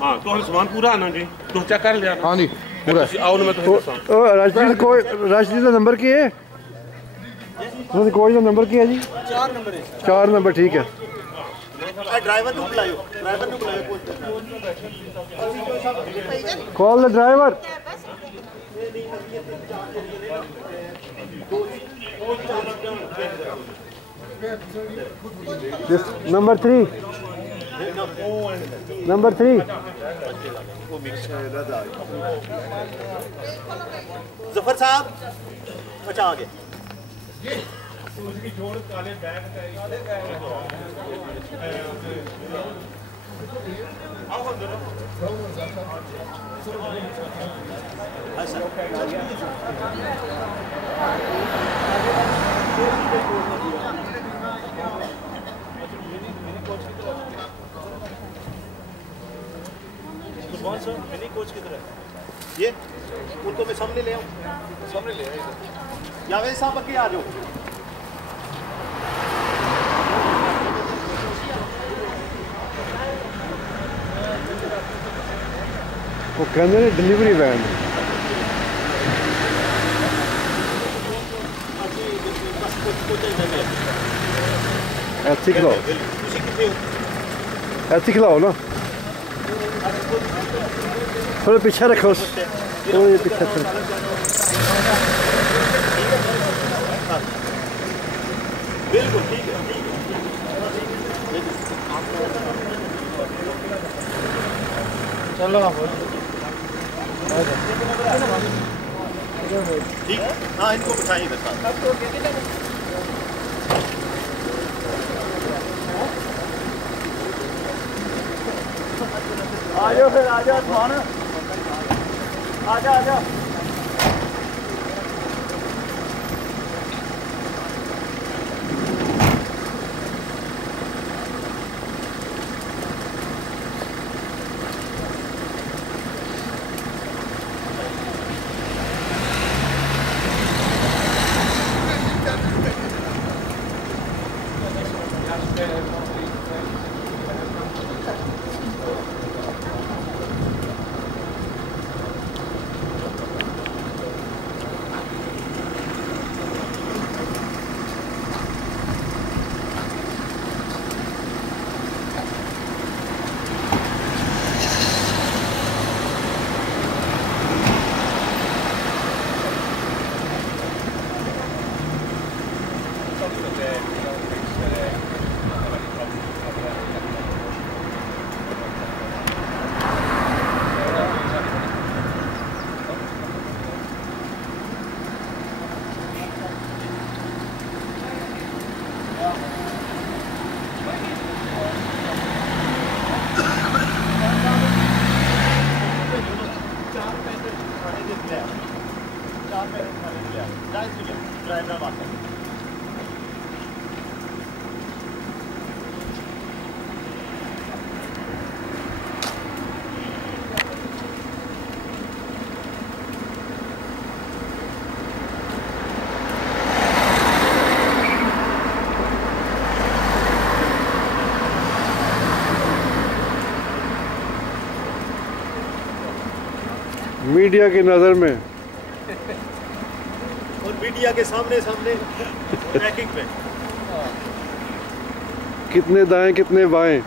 ہاں تو سامان پورا آنا جی تو چیک کر لیا ہاں جی پورا آؤ میں تو راشد کا نمبر کی ہے کوئی نمبر کی ہے جی 4 نمبر ٹھیک ہے ڈرائیور کو بلائیو کال دا ڈرائیور نمبر 3 نمبر 3 ظفر صاحب اچھا آگے منی کوچ کی طرح یہ ان کو میں سامنے لے آؤں سامنے لے آؤں جاوید صاحب اگے آ جاؤ وہ کہتے ہیں ڈلیوری وین ایتھی کھلاؤ ایتھی کھلاؤ نا تھوڑے پیچھے رکھو تھوڑے پیچھے بالکل ٹھیک ہے چلو ٹھیک ہاں ان کو بٹھائیے ادھر ساتھ آ جاؤ پھر آ جاؤ عثمان آ جا آ جا میڈیا کی نظر میں اور میڈیا کے سامنے سامنے ٹریکنگ پہ کتنے دائیں کتنے بائیں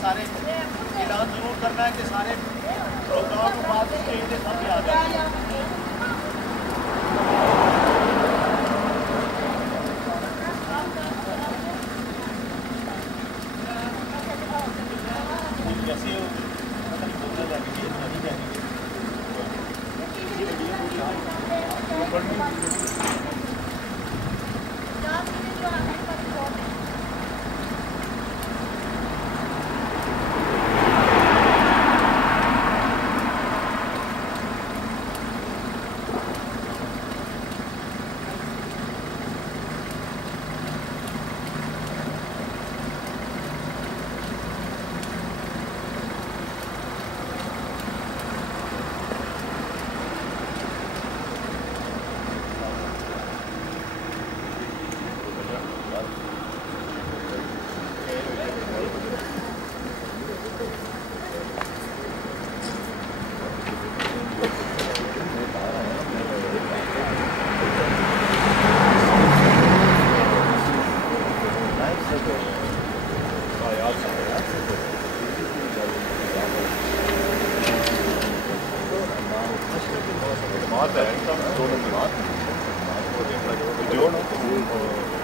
سارے اعلان ضرور کرنا ہے کہ سارے پروگرام کے بعد اسٹیج کے سامنے آ جائیں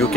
UK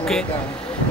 UK।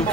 UK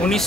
19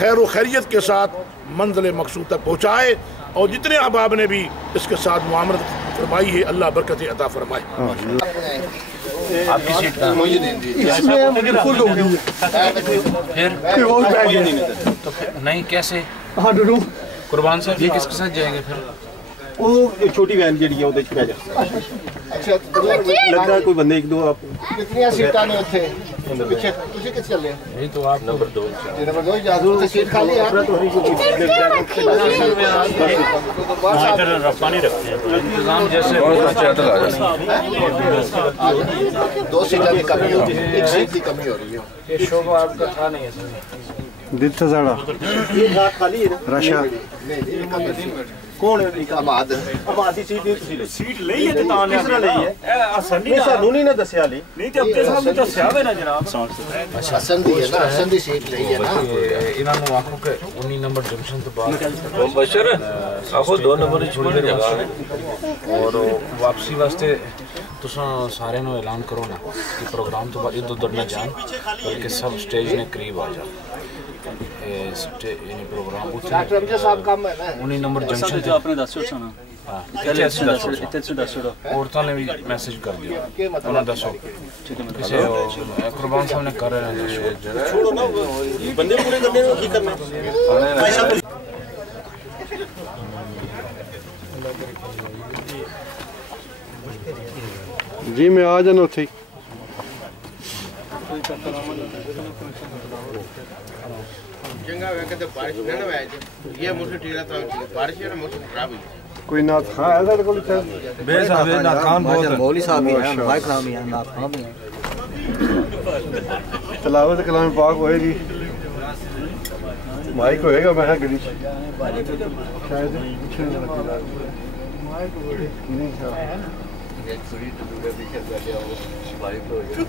خیر و خیریت کے ساتھ منزل مقصود تک پہنچائے، اور جتنے احباب نے بھی اس کے ساتھ معاملت فرمائی ہے اللہ برکت عطا فرمائے۔ آپ کی سیٹ کہاں؟ نہیں کیسے قربان صاحب یہ کس کے ساتھ جائیں گے پھر؟ وہ چھوٹی وین جڑی ہے وہ پہ جا اچھا لگتا ہے کوئی بندے ایک دو آپ کتنی سیٹاں نے اتنے پیچھے تسی کس چلے؟ نہیں تو آپ نمبر 2 نمبر 2 اجازت تے سیٹ خالی ہے پانی رکھتے ہیں انتظام جیسے 2 سیٹاں کی کمی ہوتی ہے، ایک سیٹ کی کمی ہو رہی ہے۔ یہ شعبہ آپ کا تھا نہیں ہے سر دل سے زیادہ یہ رات خالی ہے نا رشا کون ہے آباد آبادی سیٹ لئی ہے تاں نے کس نے لئی ہے آسانی سانوں نہیں نہ دسیا لی نہیں تے ابتے صاحب نے دسیا ہوئے نا جناب حسن دی ہے نا، حسن دی سیٹ لئی ہے نا۔ انہوں نے آنکھوں کے 19 نمبر جنکشن تو بعد بشر آخو 2 نمبر چھوڑنے جگہ ہے اور واپسی واسطے تساں سارے نو اعلان کرو نا کہ پروگرام تو بعد ادھر ادھر نہ جان بلکہ سب سٹیج نے قریب آ جا یعنی پروگرام ڈاکٹر امجد صاحب کام ہے نا 19 نمبر جنکشن تے اپنے دس چھوڑا نا عورتوں نے بھی میسج کر دیا انہوں دسو کسی قربان صاحب نے کر رہے ہیں بندے پورے کرنے کی کرنا جی میں آ جانا اتھی کوئی نات خواہ ہے تھا کوئی بے صاحب نات خان بہت ہے مولوی صاحب بھی ہیں، مائک نام بھی ہیں، نات خان بھی ہیں۔ تلاوت کلام پاک ہوئے گی مائک ہوئے گا میں گڑی شاید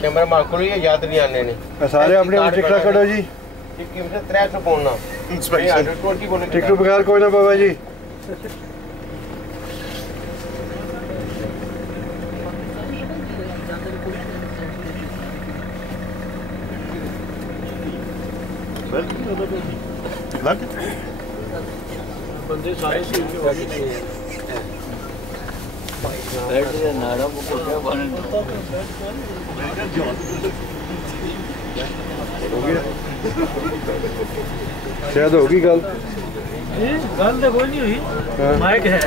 کیمرہ مان کو یاد نہیں آنے نے سارے اپنے ٹکٹا کٹو جی قیمت 300 پاؤنڈ ٹکٹ بغیر کوئی نہ بابا جی بندے سارے سیٹ کے ہو گئے شاید ہوگی گل گل تو کوئی نہیں ہوئی مائک ہے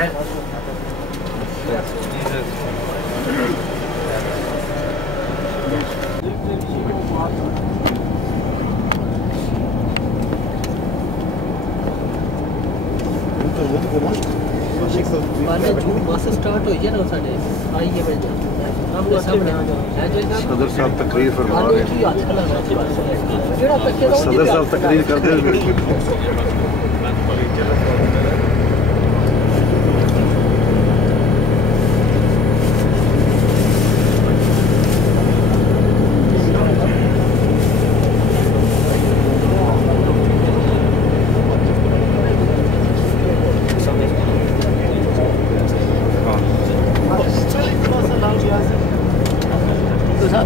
صدر صاحب تقریر فرما رہے ہیں صدر صاحب تقریر کرتے ہیں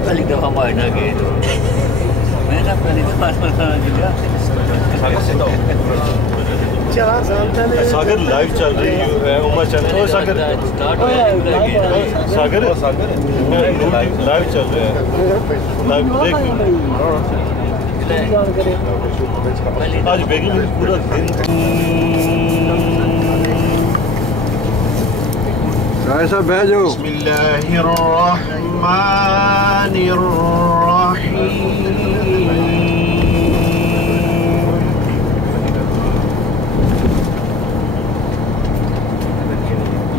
پہلی دفعہ مارنا گئے میں نے پہلی دفعہ ساگر لائیو چل رہی ہے عمر چل رہی ہے ساگر ساگر لائیو چل رہا ہے لائیو دیکھ آج بیگم پورا دن صاحب بہ جاؤ بسم اللہ الرحمن الرحیم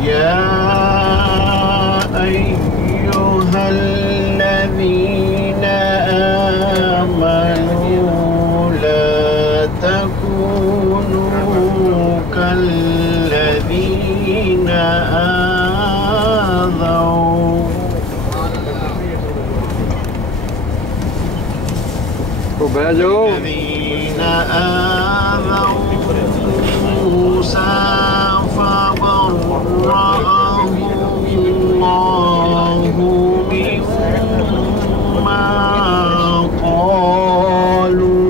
یا ایہا الذین آمنوا لا تکونوا کالذین تو بہ جاؤ الذين آذوا موسى فبرأه الله مما قالوا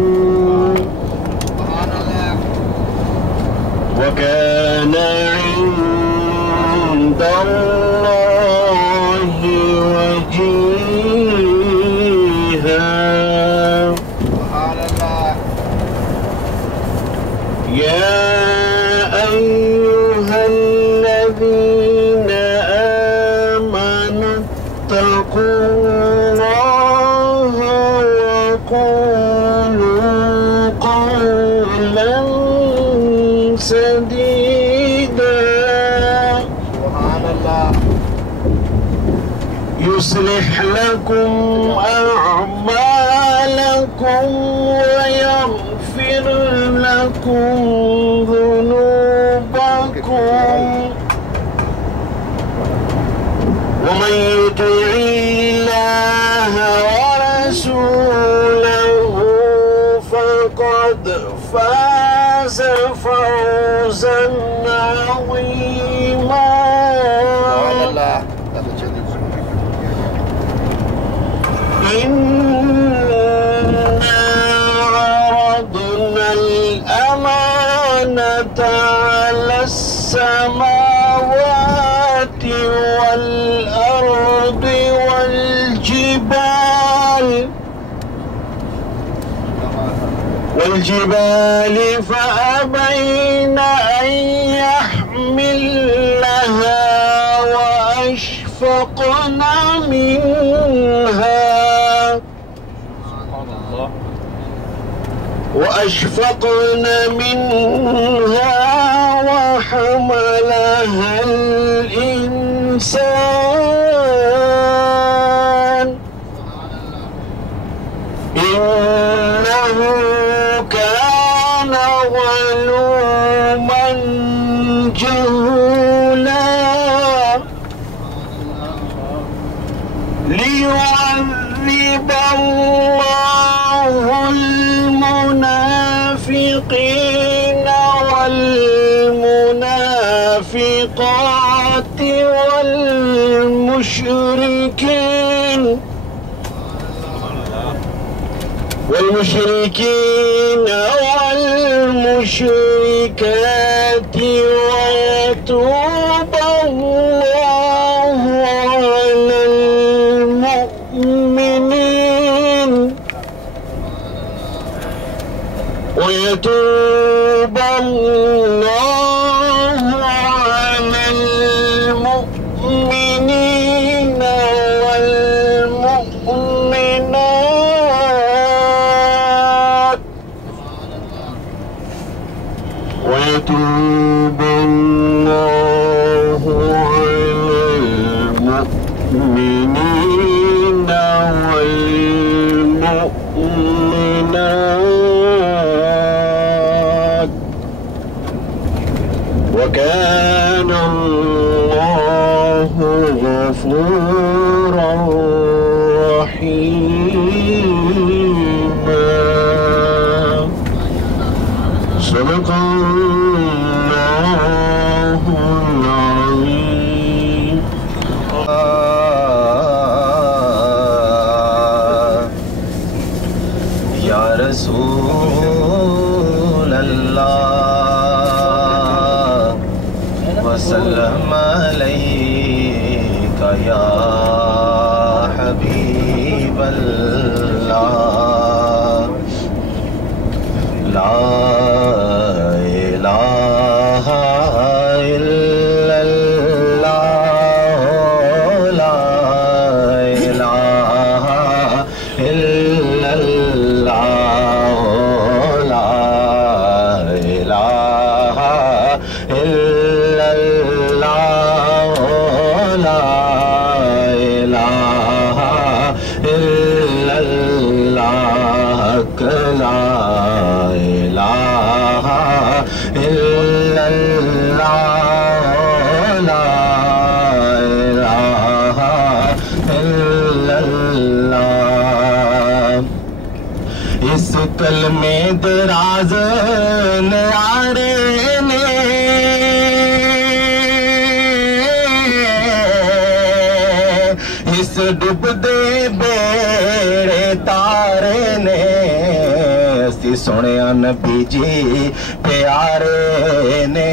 وكان عند الله وجيها. يا أيها الذين آمنوا اتقوا الله وقولوا قولا سديدا يصلح لكم أعمالكم ويغفر لكم ذنوبكم ومن يطع الله ورسوله فقد فاز فوزا عظيما. إنا عرضنا الأمانة على السماوات والأرض والجبال فأبين أن يحملنها وأشفقن منها وحملها الإنسان إنه كان ظلوما جهولا. ليعذب الله المنافقين والمنافقات والمشركين والمشركات ويتوب الله على المؤمنين ويتوب الله على المؤمنين والمؤمنات ويتوب الله على المؤمنين والمؤمنات وكان الله غفورا رحيما. صدق الله العظيم. يا رسول الله وسلم عليك يا حبيب الله. لا إله إلا الله لا إله إلا الله لا إله إلا الله لا إله إلا الله لا إله إلا الله لا إله إلا الله. اس کلمے دراز نیارے نے اس ڈب دے بیڑے تارے نے اسی سنیا نبی جی پیارے نے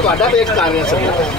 ਤੁਹਾਡਾ ਵੇਟ ਕਰ ਰਹੇ sir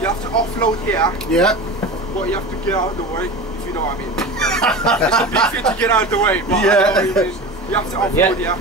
You have to offload here. Yeah. But you have to get out of the way, if you know what I mean. It's a big thing to get out of the way, but Yeah. you have to offload here.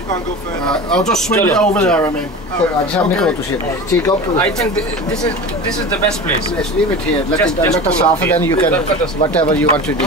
You can't go further. I'll just swing it over there, I mean. I just have Nicola to see it. Take up. I think this is the best place. Let's leave it here. Let us off, and then you can whatever you want to do.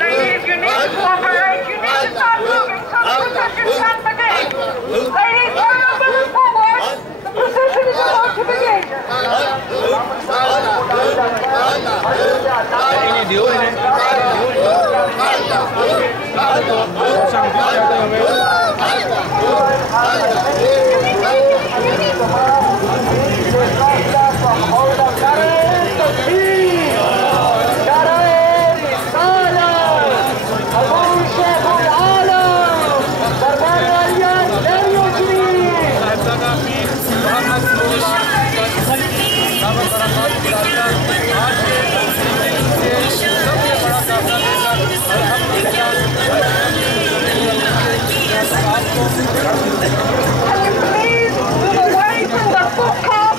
Ladies, you need to cooperate. You need to stop moving so the procession can begin. Ladies, turn a little forward. The procession is about to begin. Please move away from the footpath.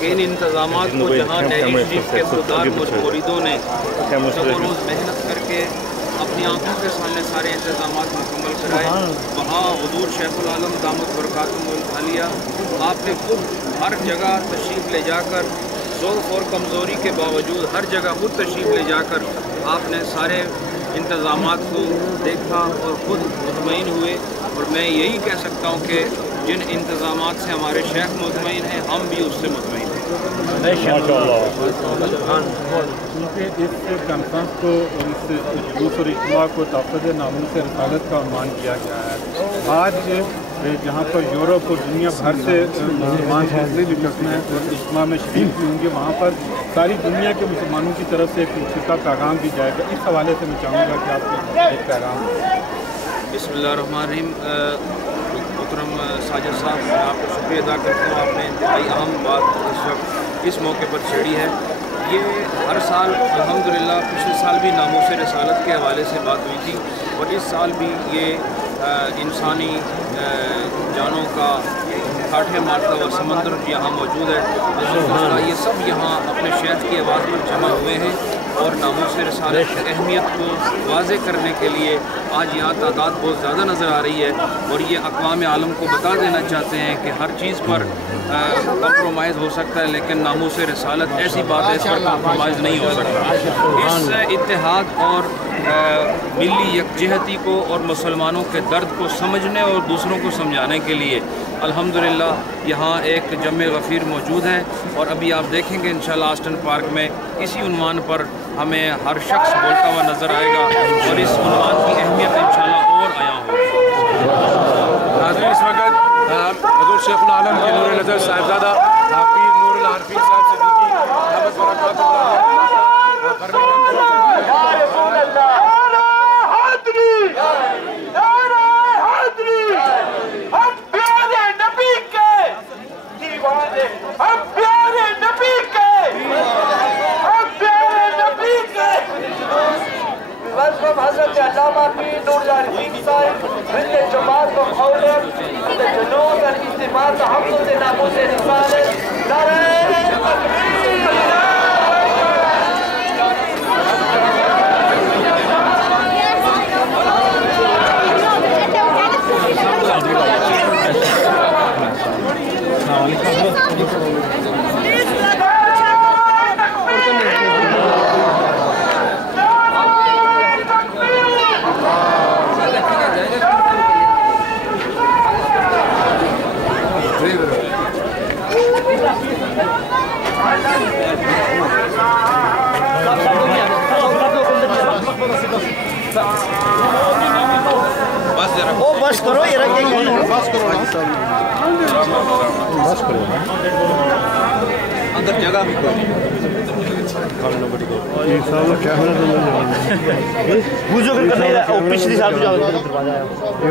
کہ ان انتظامات کو جہاں نہری شریف کے خوددار مریدوں نے شب و روز محنت کر کے اپنی آنکھوں کے سامنے سارے انتظامات مکمل کرائے، وہاں حضور شیخ العالم دامت برکاتہم العالیہ آپ نے خود ہر جگہ تشریف لے جا کر ضعف اور کمزوری کے باوجود ہر جگہ خود تشریف لے جا کر آپ نے سارے انتظامات کو دیکھا اور خود مطمئن ہوئے، اور میں یہی کہہ سکتا ہوں کہ جن انتظامات سے ہمارے شیخ مطمئن ہیں ہم بھی اس سے مطمئن ہیں۔ کیونکہ اس کانفرنس کو اس جلوس اور اجتماع کو تحفظ ناموس رسالت کا عنوان کیا گیا ہے۔ آج جہاں پر یورپ اور دنیا بھر سے مسلمان اور اجتماع میں شریک بھی ہوں گے، وہاں پر ساری دنیا کے مسلمانوں کی طرف سے ایک خصوصی پیغام بھی جائے گا، اس حوالے سے میں چاہوں گا کہ آپ کو ایک پیغام۔ بسم اللہ الرحمن الرحیم۔ محترم ساجد صاحب، میں آپ کو شکریہ ادا کرتا ہوں، آپ نے انتہائی اہم بات اس وقت اس موقع پر چھیڑی ہے۔ یہ ہر سال الحمدللہ پچھلے سال بھی ناموس رسالت کے حوالے سے بات ہوئی تھی، اور اس سال بھی یہ انسانی جانوں کا کاٹھے مارتا ہوا سمندر یہاں موجود ہے۔ یہ سب یہاں اپنے شیخ کی آواز پر جمع ہوئے ہیں، اور ناموس رسالت کی اہمیت کو واضح کرنے کے لیے آج یہاں تعداد بہت زیادہ نظر آ رہی ہے، اور یہ اقوام عالم کو بتا دینا چاہتے ہیں کہ ہر چیز پر کمپرومائز ہو سکتا ہے، لیکن ناموس رسالت ایسی بات ہے اس پر کمپرومائز نہیں ہو سکتا۔ اس اتحاد اور ملی یکجہتی کو اور مسلمانوں کے درد کو سمجھنے اور دوسروں کو سمجھانے کے لیے الحمدللہ یہاں ایک جمع غفیر موجود ہے، اور ابھی آپ دیکھیں گے انشاءاللہ آسٹن پارک میں اسی عنوان پر ہمیں ہر شخص بولتا ہوا نظر آئے گا، اور اس عنوان کی اہمیت انشاءاللہ اور عیاں ہوگی۔ ناظرین، اس وقت حضور شیخ العالم کے نور نظر صاحبزادہ پیر نور العارفین صاحب صدیقی دامت برکاتہم حضرت علامہ پیر نور العارفین صاحب ملت جماعت و خولر جنون الاجتماع تحفظ ناموس رسالت نعرہ تکبیر۔ بس کرو یہ بس کرو بس کرو اندر جگہ بھی کوئی پچھلی سال کرو پھر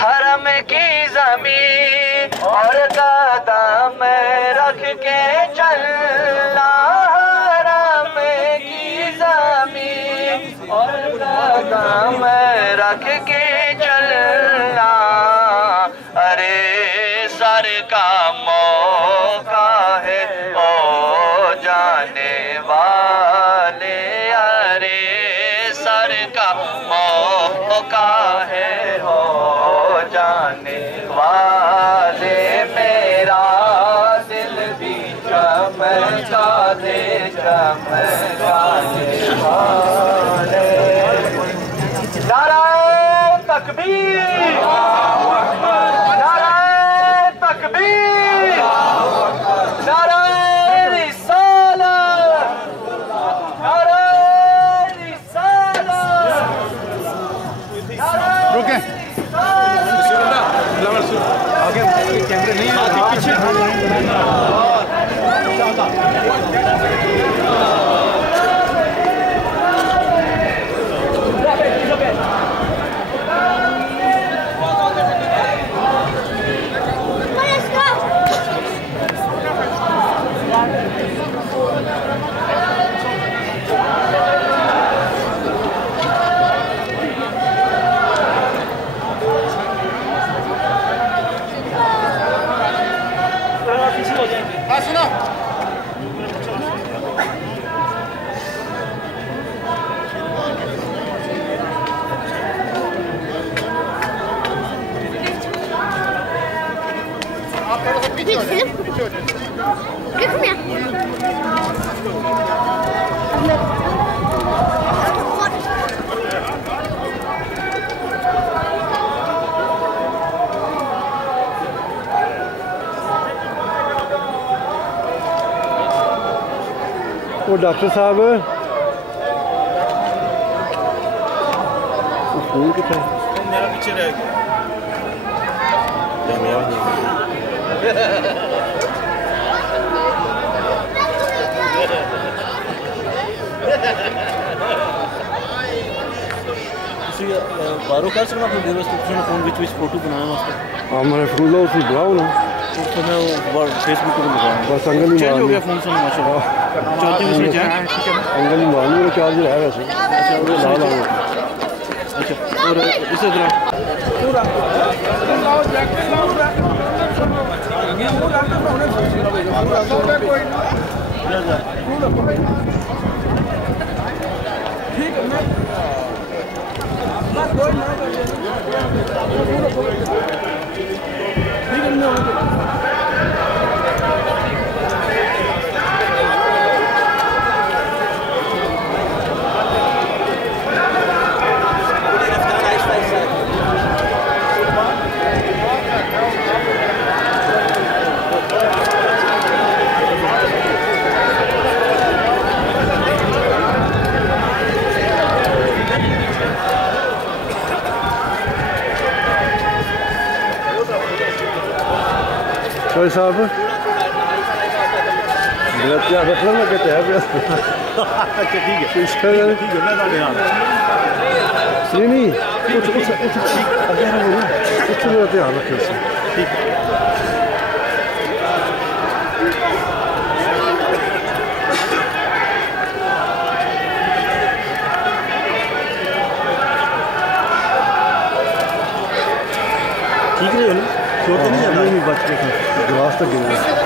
حرم کی زمین اور قدم رکھ کے چلنا، حرم کی زمین اور قدم رکھ کے چلنا، ارے سر کا موقع ہے او جانے والے، ارے سر کا موقع ہے ہو جانے والے، میرا دل بھی چمکا دے چمکانے والے، نعرہ تکبیر، نعرہ تکبیر، نعرہ رسالت، نعرہ رسالت، روکیں آگے کیمرے نہیں پیچھے وہ ڈاکٹر صاحب فون کتنا میرا پیچھے رہ گیا بارو کر سکنا اپنے دیوس کو فون وچ فوٹو بنانا واسطے ہاں میں نے فون لو اسی بناؤ نا اس کو میں فیس بک پہ لگاؤں بس انگل ہی چینج ہو گیا فون سے ماشاء اللہ چلتے ہیں اس میں جائیں انگل ہی مارنی وہ چارجر ہے ویسے اچھا وہ لا لاؤں اچھا اور اسی طرح پورا کوئی صاحب میرا پیار رکھنا میں کہتے ہیں اچھا ٹھیک ہے ٹھیک ہے میں نہیں کچھ میرا دھیان رکھے اس سے ٹھیک ہے ٹھیک رہے ہو نا چوٹ نہیں جانا نہیں بچ کے گلاس تک گر گیا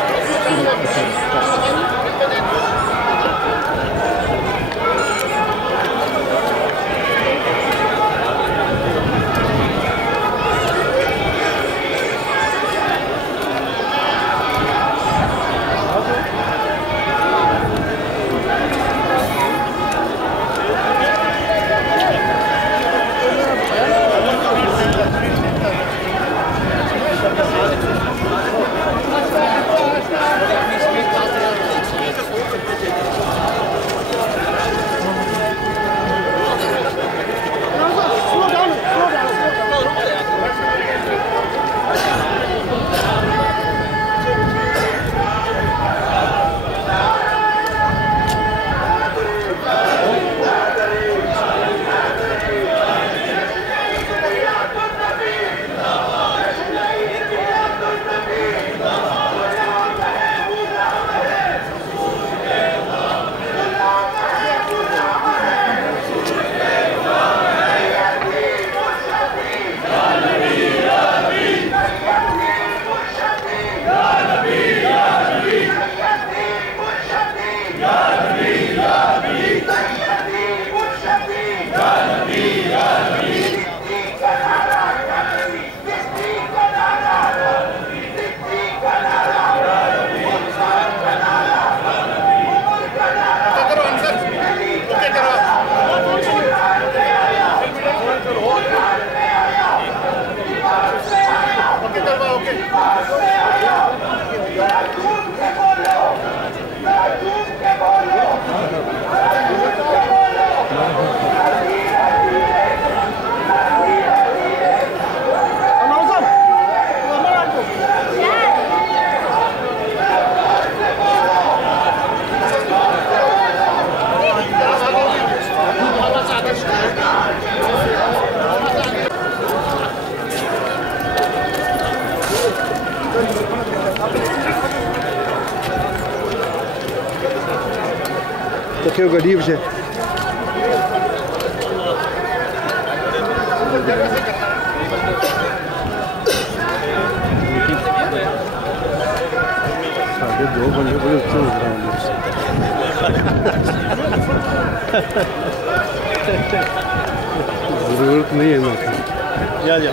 Takiego galiv se. Sadece dua bande bole utse ho rahe hain. Zarurat nahi hai na. Ja.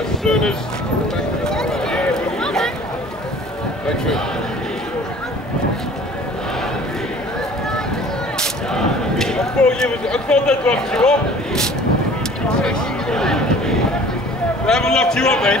As soon as I've they've locked you up. They haven't locked you up, then.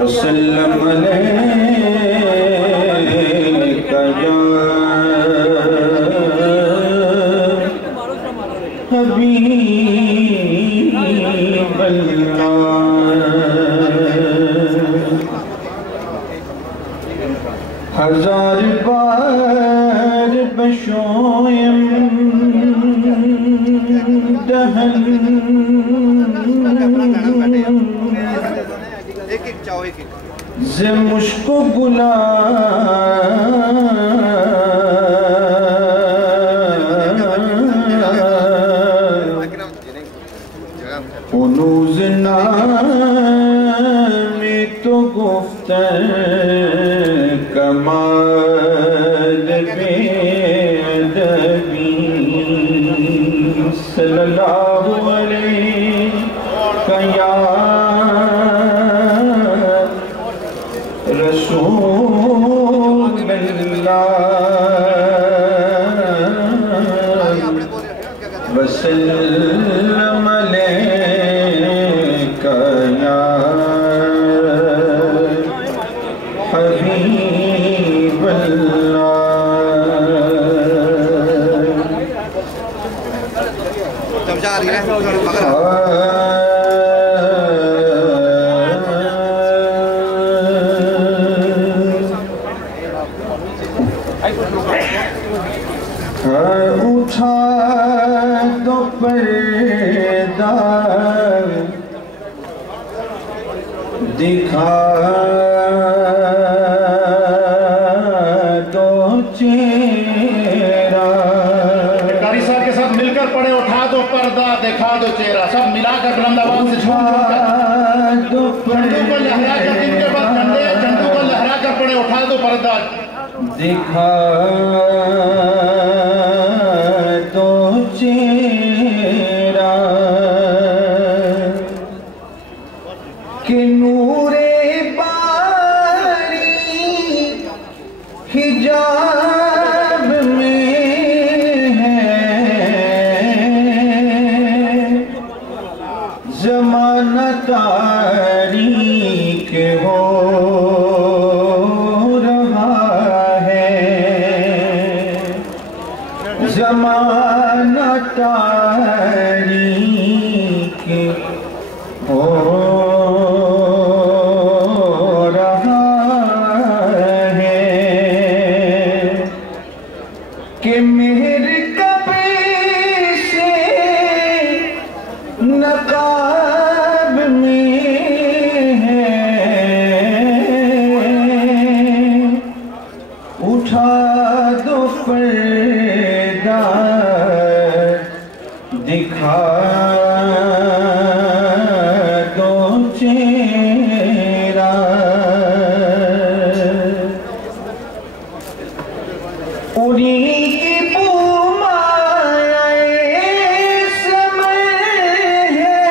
وسلم عليك يا حبيب الله ہزار بار بشویم دہن ز مشک انوز نامی تو گفتن کمال بیدبی صلی اللہ علیہ یا رسول اللہ وسلم علیک یا حبیب اٹھا دو پردہ دکھا دو چہرہ قاری صاحب کے ساتھ مل کر پڑھے اٹھا دو پردہ دکھا دو چہرہ سب ملا کر بلند آواز سے جھنڈو کو لہرا کر دن کے بعد جھنڈو کو لہرا کر پڑھے اٹھا دو پردہ دکھا دو چہرہ کہ نور باری حجاب میں ہے زمانہ تاریک ہو زمانہ تاریک ہو رہا ہے کہ مہر کبھی سے نقاب میں ہے اٹھا دو پردہ دکھا دو چہرہ انہی کی بومائے سمر ہے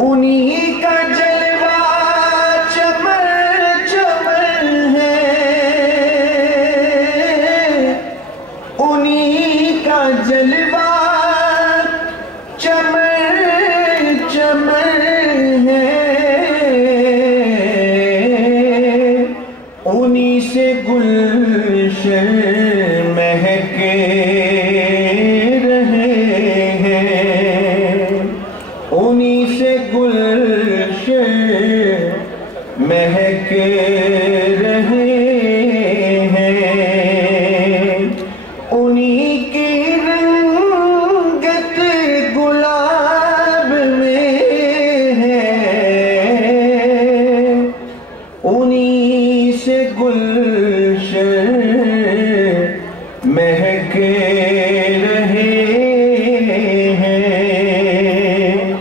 انہی کا جلوہ چمر چمر ہے انہی کا جلوہ چمر چمر ہے انہی سے گلشن مہک رہے ہیں انہی سے گلشن مہک رہے ہیں انہی کی رنگت گلاب میں ہے انہی سے گلشن مہک رہے ہیں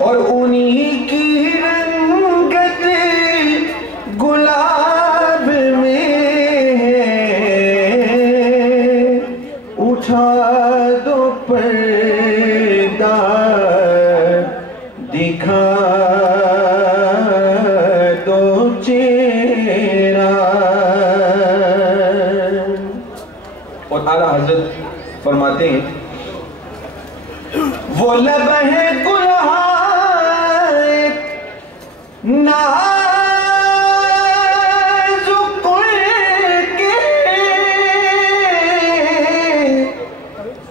اور انہی کی رنگت گلاب میں ہے اٹھا دو پردہ دکھا دو چہرہ اور اعلیٰ حضرت فرماتے ہیں وہ لب ہے گلاب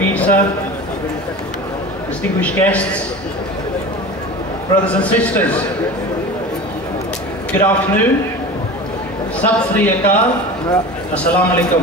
Pizza, distinguished guests, brothers and sisters, good afternoon, Sat Sri Akal, Assalamu alaikum.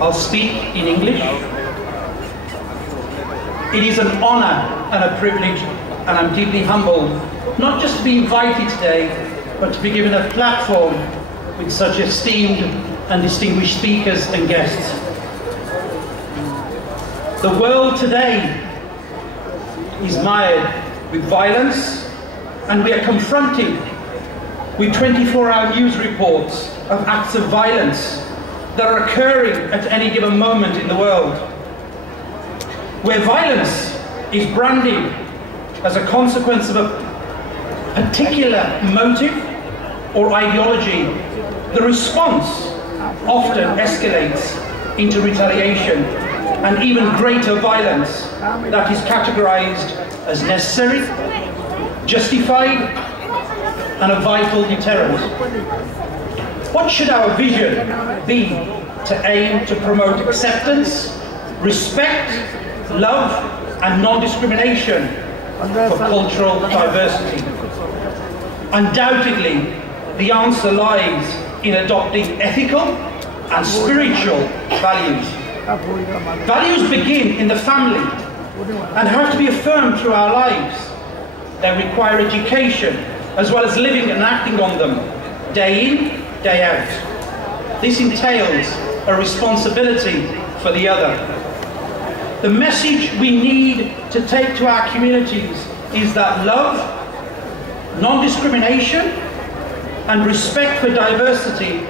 I'll speak in English. It is an honor and a privilege, and I'm deeply humbled, not just to be invited today, but to be given a platform with such esteemed and distinguished speakers and guests. The world today is mired with violence, and we are confronted with 24-hour news reports of acts of violence that are occurring at any given moment in the world, where violence is branded as a consequence of a particular motive or ideology, the response often escalates into retaliation and even greater violence that is categorized as necessary, justified, and a vital deterrent. What should our vision be to aim to promote acceptance, respect, love, and non-discrimination for cultural diversity? Undoubtedly, the answer lies in adopting ethical and spiritual values. Values begin in the family and have to be affirmed through our lives. They require education as well as living and acting on them day in, day out. This entails a responsibility for the other. The message we need to take to our communities is that love, non-discrimination, and respect for diversity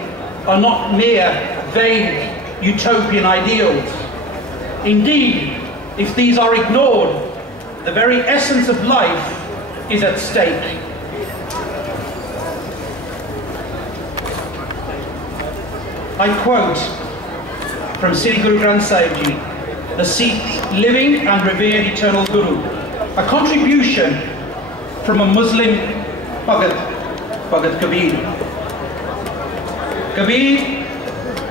are not mere vague utopian ideals. Indeed, if these are ignored, the very essence of life is at stake. I quote from Sri Guru Granth Sahib Ji, the Sikh living and revered eternal Guru, a contribution from a Muslim Bhagat, Bhagat Kabir. Kabir,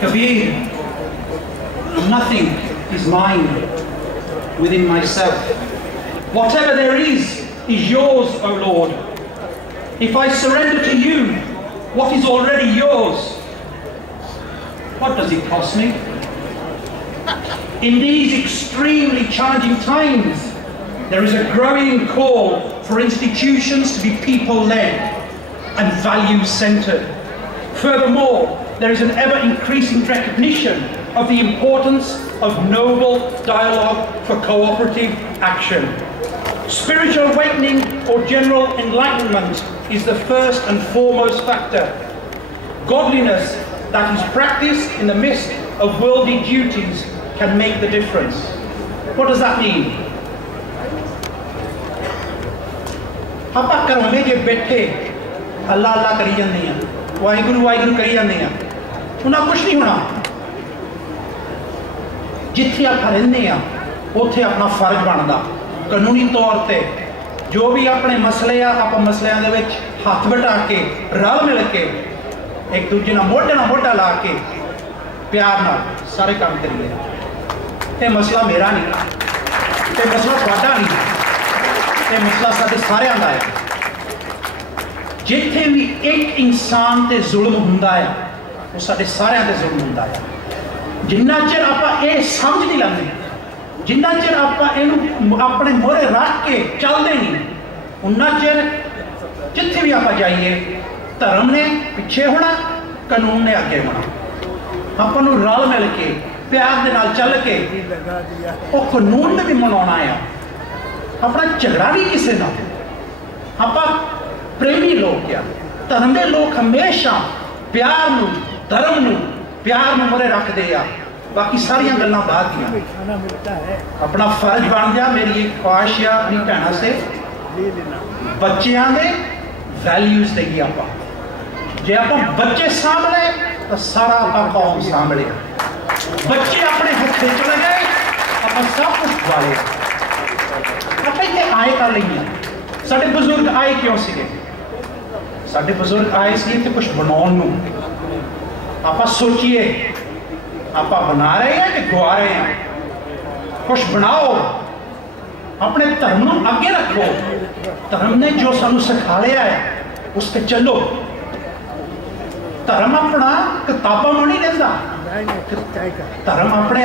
Kabir, nothing is mine within myself. Whatever there is yours, O Lord. If I surrender to you what is already yours, what does it cost me? In these extremely challenging times, there is a growing call for institutions to be people-led and values-centered. Furthermore, there is an ever-increasing recognition of the importance of noble dialogue for cooperative action. Spiritual awakening or general enlightenment is the first and foremost factor. Godliness that is practiced in the midst of worldly duties can make the difference. What does that mean? ਆਪਾਂ ਘਰਾਂ ਵਿੱਚ ਬੈਠੇ ਅੱਲਾ ਅੱਲਾ ਕਰੀ ਜਾਂਦੇ ਆ, ਵਾਹਿਗੁਰੂ ਵਾਹਿਗੁਰੂ ਕਰੀ ਜਾਂਦੇ ਆ, ਉਹਨਾਂ ਕੁਝ ਨਹੀਂ ਹੋਣਾ। ਜਿੱਥੇ ਆਪਾਂ ਰਹਿੰਦੇ ਆ ਉੱਥੇ ਆਪਣਾ ਫਰਜ਼ ਬਣਦਾ ਕਾਨੂੰਨੀ ਤੌਰ ਤੇ ਜੋ ਵੀ ਆਪਣੇ ਮਸਲੇ ਆ ਆਪਾਂ ਮਸਲਿਆਂ ਦੇ ਵਿੱਚ ਹੱਥ ਵਟਾ ਕੇ ਰਲ ਮਿਲ ਕੇ ਇੱਕ ਦੂਜੇ ਨਾਲ ਮੋਢਾ ਲਾ ਕੇ ਪਿਆਰ ਨਾਲ ਸਾਰੇ ਕੰਮ ਕਰੀਏ। ਇਹ ਮਸਲਾ ਮੇਰਾ ਨਹੀਂ, ਇਹ ਮਸਲਾ ਤੁਹਾਡਾ ਨਹੀਂ, ਇਹ ਮਸਲਾ ਸਾਡੇ ਸਾਰਿਆਂ ਦਾ ਹੈ। ਜਿੱਥੇ ਵੀ ਇੱਕ ਇਨਸਾਨ ਤੇ ਜ਼ੁਲਮ ਹੁੰਦਾ ਹੈ ਉਹ ਸਾਡੇ ਸਾਰਿਆਂ ਤੇ ਜ਼ੁਲਮ ਹੁੰਦਾ ਹੈ। ਜਿੰਨਾ ਚਿਰ ਆਪਾਂ ਇਹ ਸਮਝ ਨਹੀਂ ਲੈਂਦੇ, ਜਿੰਨਾ ਚਿਰ ਆਪਾਂ ਇਹਨੂੰ ਆਪਣੇ ਮੋਹਰੇ ਰੱਖ ਕੇ ਚੱਲਦੇ ਨਹੀਂ, ਉਨਾ ਚਿਰ ਜਿੱਥੇ ਵੀ ਆਪਾਂ ਜਾਈਏ ਧਰਮ ਨੇ ਪਿੱਛੇ ਹੋਣਾ, ਕਾਨੂੰਨ ਨੇ ਅੱਗੇ ਹੋਣਾ। ਆਪਾਂ ਨੂੰ ਰਲ ਮਿਲ ਕੇ ਪਿਆਰ ਦੇ ਨਾਲ ਚੱਲ ਕੇ ਉਹ ਕਾਨੂੰਨ ਨੇ ਵੀ ਮਨਾਉਣਾ ਆ। ਆਪਣਾ ਝਗੜਾ ਵੀ ਕਿਸੇ ਨਾਲ। ਆਪਾਂ ਪ੍ਰੇਮੀ ਲੋਕ ਆ, ਧਰਮ ਦੇ ਲੋਕ ਹਮੇਸ਼ਾ ਪਿਆਰ ਨੂੰ, ਧਰਮ ਨੂੰ, ਪਿਆਰ ਨੂੰ ਮੋਹਰੇ ਰੱਖਦੇ ਆ। ਬਾਕੀ ਸਾਰੀਆਂ ਗੱਲਾਂ ਬਾਅਦ ਦੀਆਂ। ਆਪਣਾ ਫਰਜ਼ ਬਣ ਜਾ। ਮੇਰੀ ਇੱਕ ਖੁਆਇਸ਼ ਆ ਆਪਣੀ ਭੈਣਾਂ ਸੇ, ਬੱਚਿਆਂ ਦੇ ਵੈਲਿਊਜ਼ ਦੇਈਏ ਆਪਾਂ। ਜੇ ਆਪਾਂ ਬੱਚੇ ਸਾਂਭਲੇ ਤਾਂ ਸਾਰਾ ਆਪਾਂ ਕੌਮ ਸਾਂਭ ਲਿਆ। ਬੱਚੇ ਆਪਣੇ ਹੱਥੇ ਚਲੇ ਗਏ, ਆਪਾਂ ਸਭ ਕੁਝ ਵਾਲੇ। ਆਪਾਂ ਇੱਥੇ ਆਏ ਕਰ ਲਈਏ। ਸਾਡੇ ਬਜ਼ੁਰਗ ਆਏ ਕਿਉਂ ਸੀਗੇ? ਸਾਡੇ ਬਜ਼ੁਰਗ ਆਏ ਸੀ ਇੱਥੇ ਕੁਝ ਬਣਾਉਣ ਨੂੰ। ਆਪਾਂ ਸੋਚੀਏ ਆਪਾਂ ਬਣਾ ਰਹੇ ਹਾਂ ਕਿ ਗਵਾ ਰਹੇ ਹਾਂ? ਕੁਝ ਬਣਾਓ, ਆਪਣੇ ਧਰਮ ਨੂੰ ਅੱਗੇ ਰੱਖੋ। ਧਰਮ ਨੇ ਜੋ ਸਾਨੂੰ ਸਿਖਾਇਆ ਹੈ ਉਸ ਤੇ ਚੱਲੋ। ਧਰਮ ਆਪਣਾ ਕਿਤਾਬਾਂ ਨੂੰ ਨਹੀਂ ਦਿੰਦਾ, ਧਰਮ ਆਪਣੇ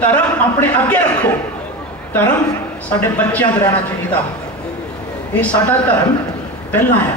ਧਰਮ ਆਪਣੇ ਅੱਗੇ ਰੱਖੋ। ਧਰਮ ਸਾਡੇ ਬੱਚਿਆਂ ਦਾ ਰਹਿਣਾ ਚਾਹੀਦਾ। ਇਹ ਸਾਡਾ ਧਰਮ ਪਹਿਲਾਂ ਹੈ,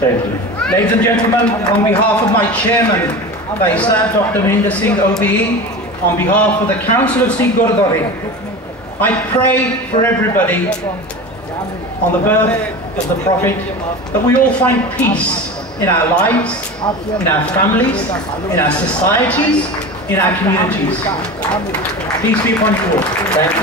Ladies and gentlemen, on behalf of my chairman, Bhai Sahib Dr. Mahinder Singh OBE, on behalf of the Council of Sikh Gurdwara, I pray for everybody on the birth of the Prophet that we all find peace in our lives, in our families, in our societies, in our communities. Peace be upon you all. Thank you.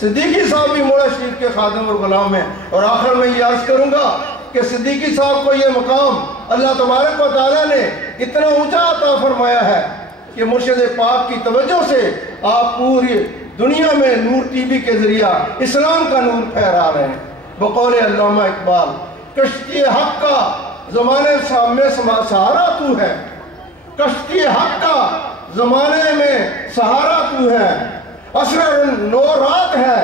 Siddiqui صاحب بھی مولا شریف کے خادم اور غلام ہیں. اور آخر میں یہ عرض کروں گا کہ صدیقی صاحب کو یہ مقام اللہ تبارک و تعالیٰ نے اتنا اونچا عطا فرمایا ہے کہ مرشد پاک کی توجہ سے آپ پوری دنیا میں نور ٹی وی کے ذریعہ اسلام کا نور پھیلا رہے ہیں. بقول علامہ اقبال، کشتی حق کا زمانے میں سہارا تو ہے، کشتی حق کا زمانے میں سہارا تو ہے، اسرار نو رات ہے،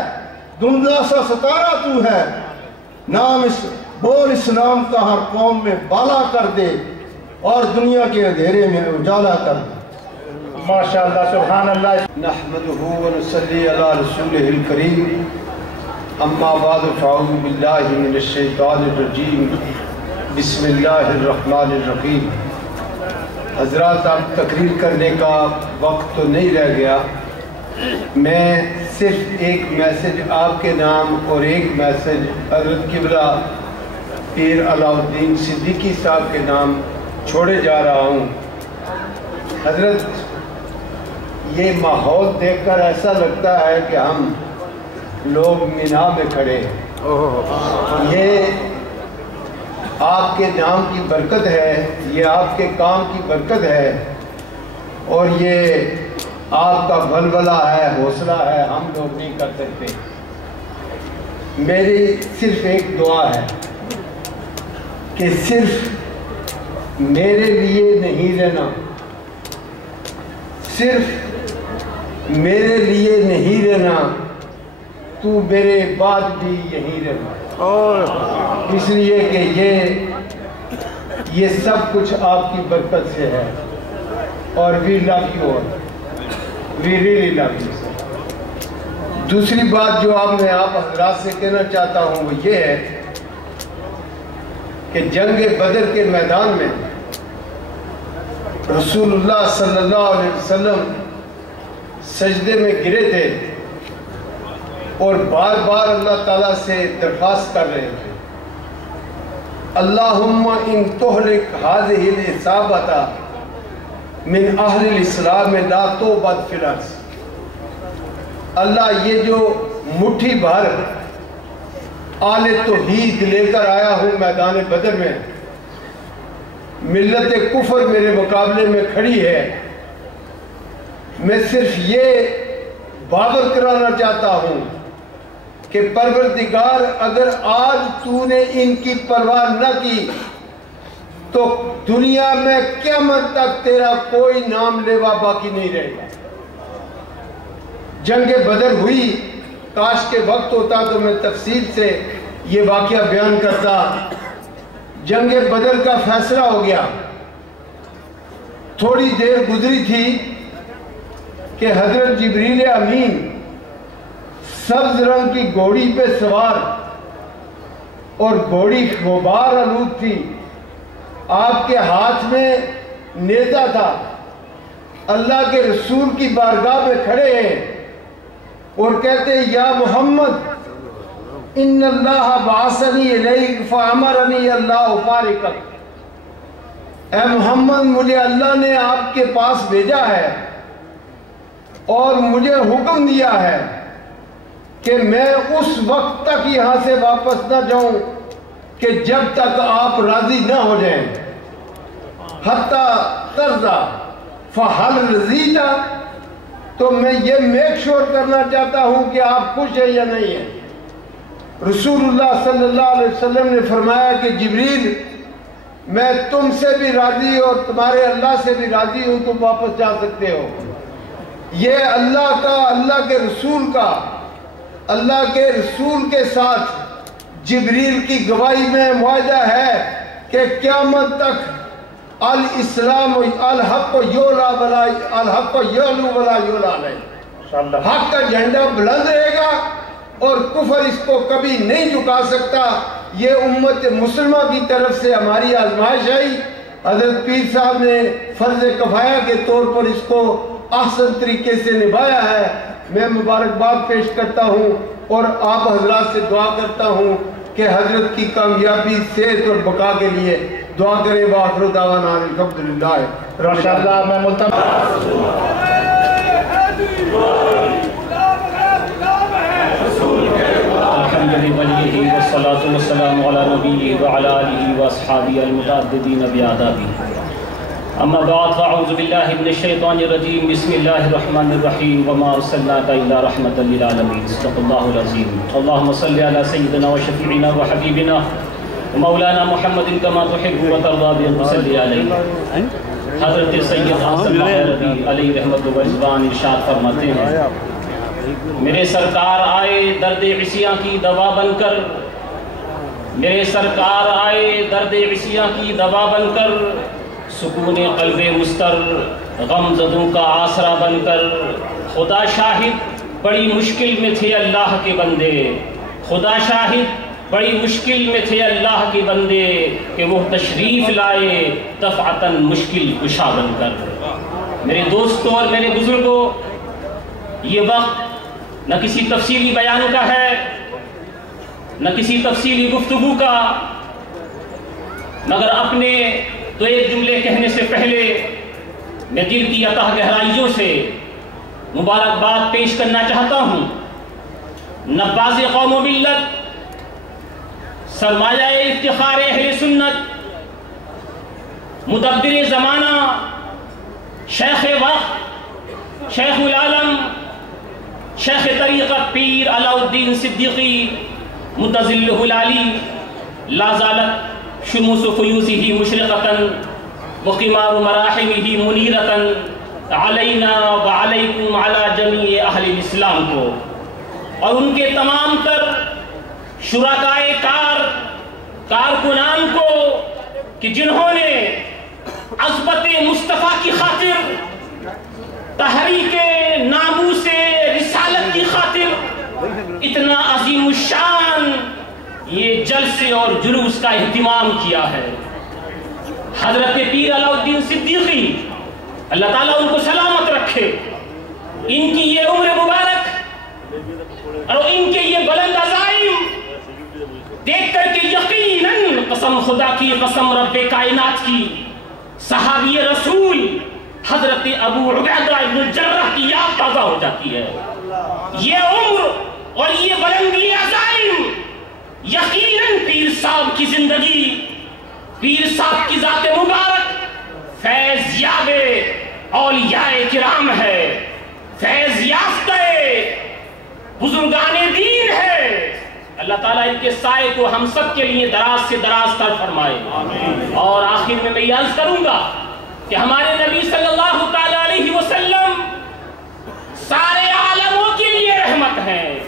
دھندلا سا ستارہ تو ہے، نام بول اسلام کا ہر قوم میں بالا کر دے اور دنیا کے اندھیرے میں اجالا کر دے. ماشاءاللہ سبحان اللہ. نحمدہ و نصلی علی رسولہ الکریم. اما بعد فاعوذ باللہ من الشیطان الرجیم. بسم اللہ الرحمن الرحیم. حضرات اب تقریر کرنے کا وقت تو نہیں رہ گیا. میں صرف ایک میسج آپ کے نام اور ایک میسج حضرت قبلہ پیر علاؤ الدین صدیقی صاحب کے نام چھوڑے جا رہا ہوں. حضرت یہ ماحول دیکھ کر ایسا لگتا ہے کہ ہم لوگ مینا میں کھڑے ہیں. یہ آپ کے نام کی برکت ہے، یہ آپ کے کام کی برکت ہے، اور یہ آپ کا بلبلہ ہے، حوصلہ ہے، ہم لوگ نہیں کر سکتے. میری صرف ایک دعا ہے کہ صرف میرے لیے نہیں رہنا، صرف میرے لیے نہیں رہنا، تو میرے بعد بھی یہیں رہنا. اس لیے کہ یہ سب کچھ آپ کی برکت سے ہے، اور we love you all, we really love you. دوسری بات جو میں آپ حضرات سے کہنا چاہتا ہوں وہ یہ ہے کہ جنگ بدر کے میدان میں رسول اللہ صلی اللہ علیہ وسلم سجدے میں گرے تھے اور بار بار اللہ تعالیٰ سے درخواست کر رہے تھے، اللہم ان تہلک ہذہ العصابۃ من اہل الاسلام لا توبۃ فی الارض. اللہ یہ جو مٹھی بھر آل توحید لے کر آیا ہوں میدان بدر میں، ملت کفر میرے مقابلے میں کھڑی ہے، میں صرف یہ باور کرانا چاہتا ہوں کہ پروردگار اگر آج تو نے ان کی پرواہ نہ کی تو دنیا میں قیامت تک تیرا کوئی نام لیوا باقی نہیں رہے گا. جنگ بدر ہوئی، کاش کے وقت ہوتا تو میں تفصیل سے یہ واقعہ بیان کرتا. جنگ بدر کا فیصلہ ہو گیا. تھوڑی دیر گزری تھی کہ حضرت جبریل امین سبز رنگ کی گھوڑی پہ سوار، اور گھوڑی غبار آلود تھی، آپ کے ہاتھ میں نیزہ تھا. اللہ کے رسول کی بارگاہ میں کھڑے ہیں اور کہتے ہیں یا محمد ان اللہ بعثنی الیک فامرنی اللہ فارقک. اے محمد مجھے اللہ نے آپ کے پاس بھیجا ہے اور مجھے حکم دیا ہے کہ میں اس وقت تک یہاں سے واپس نہ جاؤں کہ جب تک آپ راضی نہ ہو جائیں. حتی ترضا فہل رضیت، تو میں یہ میک شور کرنا چاہتا ہوں کہ آپ خوش ہیں یا نہیں ہیں. رسول اللہ صلی اللہ علیہ وسلم نے فرمایا کہ جبریل میں تم سے بھی راضی اور تمہارے اللہ سے بھی راضی ہوں، تم واپس جا سکتے ہو. یہ اللہ کا، اللہ کے رسول کا، اللہ کے رسول کے ساتھ جبریل کی گواہی میں معاہدہ ہے کہ قیامت تک الاسلام الحق یولا ولا الحق یعلو ولا یولا علیہ. حق کا جھنڈا بلند رہے گا اور کفر اس کو کبھی نہیں جھکا سکتا. یہ امت مسلمہ کی طرف سے ہماری آزمائش آئی. حضرت پیر صاحب نے فرض کفایہ کے طور پر اس کو احسن طریقے سے نبھایا ہے. میں مبارکباد پیش کرتا ہوں اور آپ حضرات سے دعا کرتا ہوں کہ حضرت کی کامیابی، صحت اور بقا کے لیے دعا کریں. وآخر دعوانا الحمدللہ. ماشاءاللہ. میں ملتمس المتعددين بآدابه أما بعد فأعوذ بالله من الشيطان الرجيم بسم الله الرحمن الرحيم وما أرسلناك إلا رحمة للعالمين صدق الله العظيم اللهم صل على سيدنا وشفيعنا وحبيبنا ومولانا محمد كما تحب وترضى بأن تصلي عليه حضرت سید اعظم رضی علیہ رحمت و رضوان ارشاد فرماتے ہیں میرے سرکار آئے درد عصیاں کی دوا بن کر میرے سرکار آئے درد عصیاں کی دوا بن کر سکون قلب مستر غم زدوں کا آسرا بن کر خدا شاہد بڑی مشکل میں تھے اللہ کے بندے خدا شاہد بڑی مشکل میں تھے اللہ کے بندے کہ وہ تشریف لائے دفعتاً مشکل کشا بن کر میرے دوستوں اور میرے بزرگوں یہ وقت نہ کسی تفصیلی بیان کا ہے نہ کسی تفصیلی گفتگو کا مگر اپنے تو ایک جملے کہنے سے پہلے میں دل کی عطا گہرائیوں سے مبارکباد پیش کرنا چاہتا ہوں نباز قوم و ملت سرمایہ افتخار اہل سنت مدبر زمانہ شیخ وقت شیخ العالم شیخ طریقت پیر علاء الدین صدیقی متظلہ العلی لا زالت شموس فیوزہ مشرقتاً وقمار مراحمہ منیرتاً علینا وعلیکم علی جمیع اہل الاسلام کو اور ان کے تمام تر شرکائے کارکنان کو کہ جنہوں نے عظمت مصطفیٰ کی خاطر تحریک ناموس رسالت کی خاطر اتنا عظیم الشان یہ جلسے اور جلوس کا اہتمام کیا ہے حضرت پیر علاء الدین صدیقی اللہ تعالیٰ ان کو سلامت رکھے ان کی یہ عمر مبارک اور ان کے یہ بلند عزائم دیکھ کر کے یقیناً قسم خدا کی قسم رب کائنات کی صحابی رسول حضرت ابو عبیدہ ابن الجراح کی یاد تازہ ہو جاتی ہے یہ عمر اور یہ بلندی عزائم یقیناً پیر صاحب کی زندگی پیر صاحب کی ذات مبارک فیض یاب اولیاء کرام ہے فیض یافتہ بزرگان دین ہے اللہ تعالیٰ ان کے سائے کو ہم سب کے لیے دراز سے دراز تر فرمائے اور آخر میں یہ عرض کروں گا کہ ہمارے نبی صلی اللہ تعالیٰ علیہ وسلم سارے عالموں کے لیے رحمت ہیں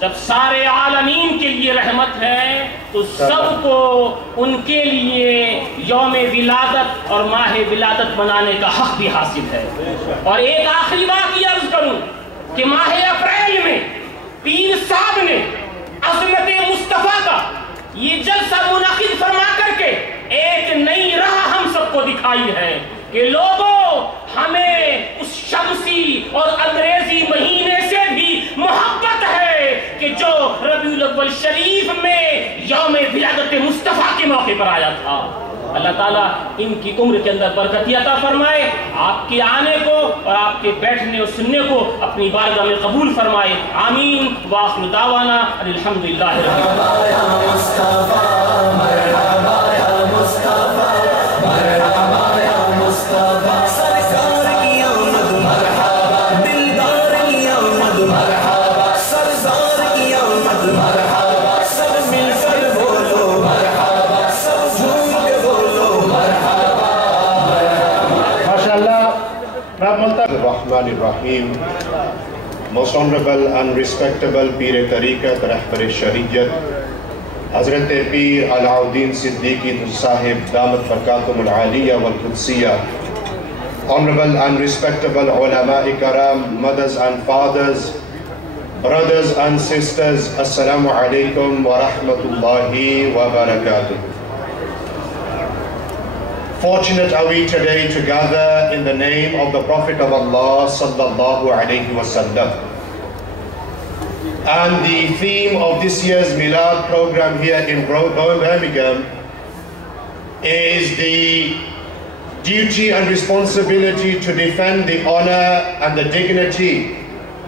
جب سارے عالمین کے لیے رحمت ہے تو سب کو ان کے لیے یوم ولادت اور ماہ ولادت منانے کا حق بھی حاصل ہے اور ایک آخری بات یہ عرض کروں کہ ماہ اپریل میں پیر صاحب نے عظمت مصطفیٰ کا یہ جلسہ منعقد فرما کر کے ایک نئی راہ ہم سب کو دکھائی ہے کہ لوگوں ہمیں اس شمسی اور انگریزی مہینے سے بھی محبت ہے کہ جو ربیع الاول شریف میں یوم ولادت مصطفیٰ کے موقع پر آیا تھا اللہ تعالیٰ ان کی عمر کے اندر برکت عطا فرمائے آپ کے آنے کو اور آپ کے بیٹھنے اور سننے کو اپنی بارگاہ میں قبول فرمائے آمین وآخر دعوانا الحمدللہ رب Rahman Rahim, Most Honorable and Respectable Peer Tariqat Rahbar Shariat, Hazrat Peer Alauddin Siddiqui Sahib Damat Barkatum Al-Aliyah wal Qudsiyah, Honorable and Respectable Ulama Ikram, Mothers and Fathers, Brothers and Sisters, Assalamu Alaikum wa Rahmatullahi wa Barakatuh. Fortunate are we today to gather in the name of the Prophet of Allah sallallahu alaihi wasallam. And the theme of this year's Milad program here in Birmingham is the duty and responsibility to defend the honor and the dignity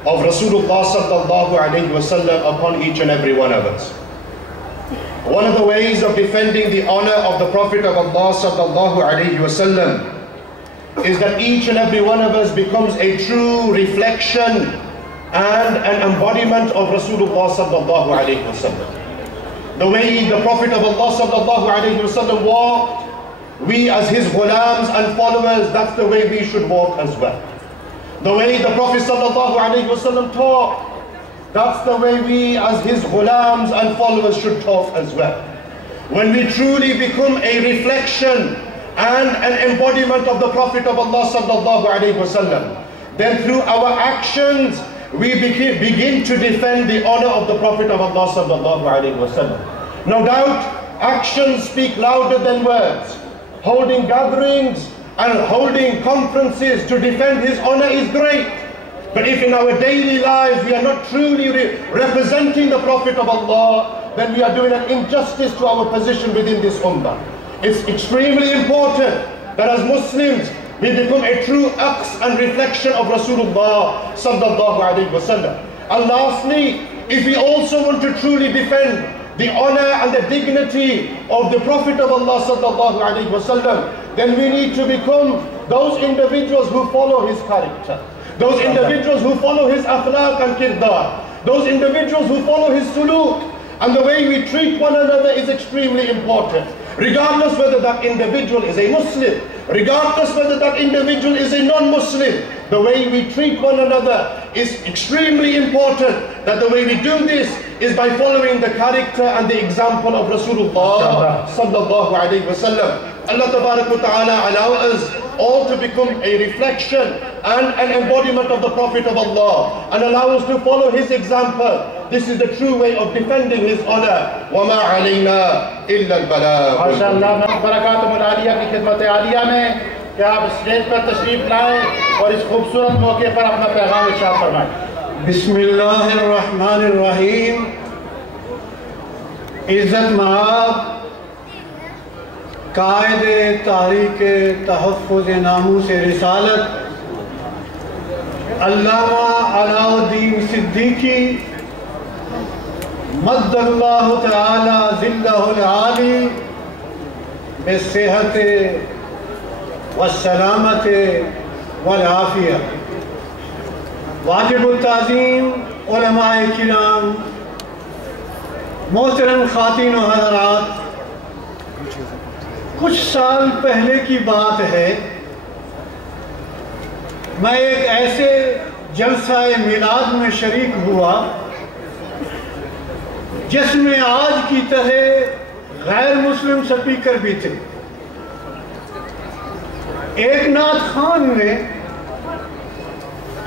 of Rasulullah sallallahu alaihi wasallam upon each and every one of us. One of the ways of defending the honor of the Prophet of Allah sallallahu alaihi wasallam is that each and every one of us becomes a true reflection and an embodiment of Rasulullah sallallahu alaihi wasallam. The way the Prophet of Allah sallallahu alaihi wasallam walked, we as his ghulams and followers, that's the way we should walk as well. The way the Prophet sallallahu alaihi wasallam talked, that's the way we as his ghulams and followers should talk as well. When we truly become a reflection and an embodiment of the Prophet of Allah sallallahu alaihi wasallam, then through our actions we begin to defend the honor of the Prophet of Allah sallallahu alaihi wasallam. No doubt, actions speak louder than words. Holding gatherings and holding conferences to defend his honor is great. But if in our daily lives we are not truly representing the Prophet of Allah, then we are doing an injustice to our position within this ummah. It's extremely important that as Muslims we become a true aks and reflection of Rasulullah sallallahu alaihi wasallam. And lastly, if we also want to truly defend the honor and the dignity of the Prophet of Allah sallallahu alaihi wasallam, then we need to become those individuals who follow his character, those individuals who follow his akhlaq and kirdar, those individuals who follow his suluk. And the way we treat one another is extremely important, regardless whether that individual is a Muslim, regardless whether that individual is a non-Muslim. The way we treat one another is extremely important. That the way we do this is by following the character and the example of Rasulullah sallallahu alaihi wasallam. Allah tabarak wa ta'ala allow us all to become a reflection and an embodiment of the Prophet of Allah, and allow us to follow his example. This is the true way of defending his honor. وَمَا عَلَيْنَا إِلَّا الْبَلَاغُ. MashaAllah, barakatum al-aliyah ki khidmat aliyah mein کہ آپ stage پر تشریف لائیں اور اس خوبصورت موقع پر اپنا پیغام ارشاد فرمائیں. بسم اللہ الرحمن الرحیم. عزت مآب قائد تحریک تحفظ ناموس رسالت علامہ علاء الدین صدیقی مد اللہ تعالی ظلہ العالی بالصحت والسلامت والعافیہ. واجب التعظیم علماء کرام، محترم خواتین و حضرات، کچھ سال پہلے کی بات ہے، میں ایک ایسے جلسہ میلاد میں شریک ہوا جس میں آج کی طرح غیر مسلم سپیکر بھی تھے. ایک نعت خان نے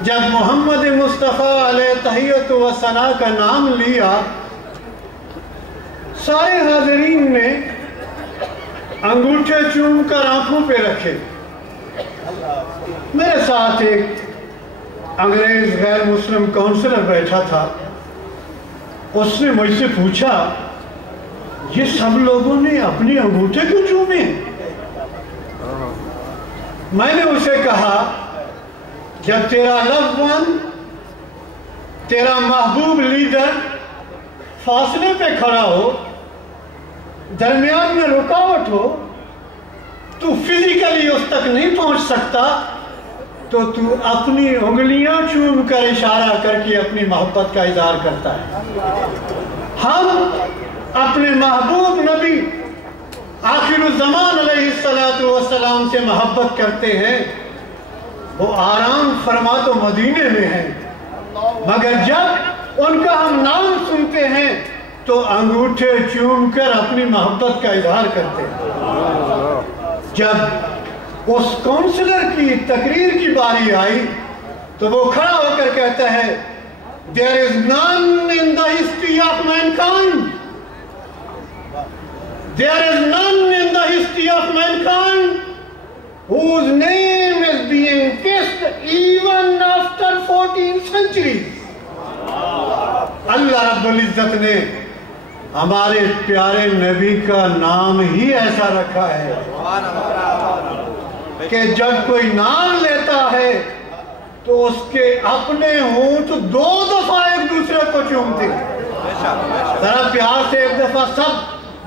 جب محمد مصطفیٰ علیہ تحیت و ثنا کا نام لیا، سارے حاضرین نے انگوٹھے چوم کر آنکھوں پہ رکھے. میرے ساتھ ایک انگریز غیر مسلم کونسلر بیٹھا تھا. اس نے مجھ سے پوچھا، یہ سب لوگوں نے اپنے انگوٹھے کیوں چومے؟ میں نے اسے کہا، جب تیرا لو ون، تیرا محبوب لیڈر فاصلے پہ کھڑا ہو، درمیان میں رکاوٹ ہو، تو فزیکلی اس تک نہیں پہنچ سکتا، تو اپنی انگلیاں چوم کر اشارہ کر کے اپنی محبت کا اظہار کرتا ہے. ہم اپنے محبوب نبی آخر الزمان علیہ السلام سے محبت کرتے ہیں. وہ آرام فرما تو مدینے میں ہیں، مگر جب ان کا ہم نام سنتے ہیں تو انگوٹھے چوم کر اپنی محبت کا اظہار کرتے ہیں. جب اس کونسلر کی تقریر کی باری آئی تو وہ کھڑا ہو کر کہتا ہے، There is none in the history of mankind. There is none in the history of mankind whose name is being kissed even after 14 centuries. اللہ رب العزت نے ہمارے پیارے نبی کا نام ہی ایسا رکھا ہے کہ جب کوئی نام لیتا ہے تو اس کے اپنے ہونٹ 2 دفعہ ایک دوسرے کو چومتے. ذرا پیار سے ایک دفعہ سب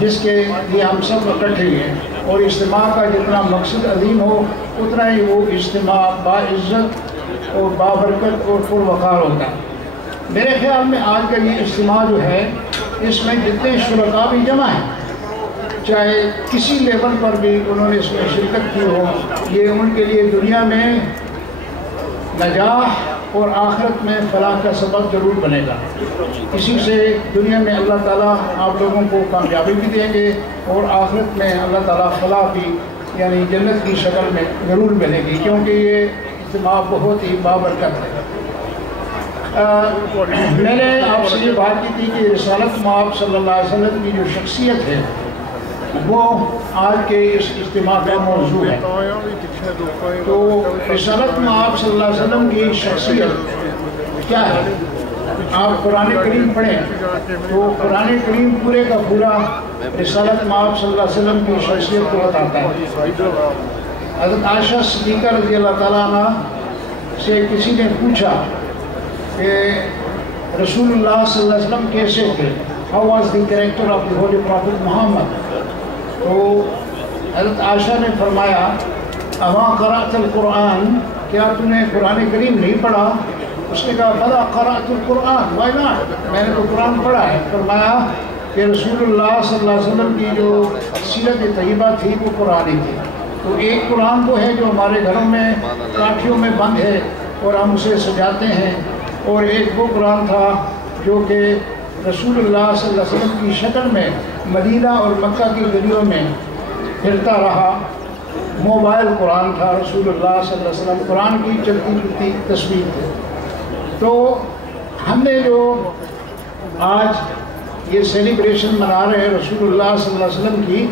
جس کے لیے ہم سب اکٹھے ہیں، اور اجتماع کا جتنا مقصد عظیم ہو اتنا ہی وہ اجتماع باعزت اور بابرکت اور پروقار ہوتا ہے۔ میرے خیال میں آج کا یہ اجتماع جو ہے اس میں جتنے شرکاء بھی جمع ہیں، چاہے کسی لیول پر بھی انہوں نے اس میں شرکت کی ہو، یہ ان کے لیے دنیا میں نجاح اور آخرت میں فلاح کا سبب ضرور بنے گا۔ اسی سے دنیا میں اللہ تعالیٰ آپ لوگوں کو کامیابی بھی دیں گے، اور آخرت میں اللہ تعالیٰ فلاح بھی یعنی جنت کی شکل میں ضرور ملے گی، کیونکہ یہ اجتماع بہت ہی بابرکت ہے۔ میں نے آپ سے یہ بات کی تھی کہ رسالت مآب صلی اللہ علیہ وسلم کی جو شخصیت ہے وہ آج کے اس اجتماع کا موضوع ہے۔ تو رسالت مآب صلی اللہ علیہ وسلم کی شخصیت کیا ہے؟ آپ قرآن کریم پڑھیں تو قرآن کریم پورے کا پورا رسالت مآب صلی اللہ علیہ وسلم کی شخصیت کو بتاتا ہے۔ حضرت عائشہ صدیقہ رضی اللہ تعالیٰ عنہ سے کسی نے پوچھا کہ رسول اللہ صلی اللہ علیہ وسلم کیسے تھے، How was the character of the Holy Prophet Muhammad؟ تو حضرت عائشہ نے فرمایا اما قرأت القرآن، کیا تم نے قرآن کریم نہیں پڑھا؟ اس نے کہا بلا قرأت القرآن، why not؟ میں نے تو قرآن پڑھا ہے۔ فرمایا کہ رسول اللہ صلی اللہ علیہ وسلم کی جو سیرت طیبہ تھی وہ قرآن تھی۔ تو ایک قرآن وہ ہے جو ہمارے گھروں میں کاٹھیوں میں بند ہے اور ہم اسے سجاتے ہیں، اور ایک وہ قرآن تھا جو کہ رسول اللہ صلی اللہ علیہ وسلم کی شکل میں مدینہ اور مکہ کی گلیوں میں پھرتا رہا۔ موبائل قرآن تھا رسول اللہ صلی اللہ علیہ وسلم، قرآن کی چلتی پھرتی تصویر تھی۔ تو ہم نے جو آج یہ سیلیبریشن منا رہے ہیں رسول اللہ صلی اللہ علیہ وسلم کی،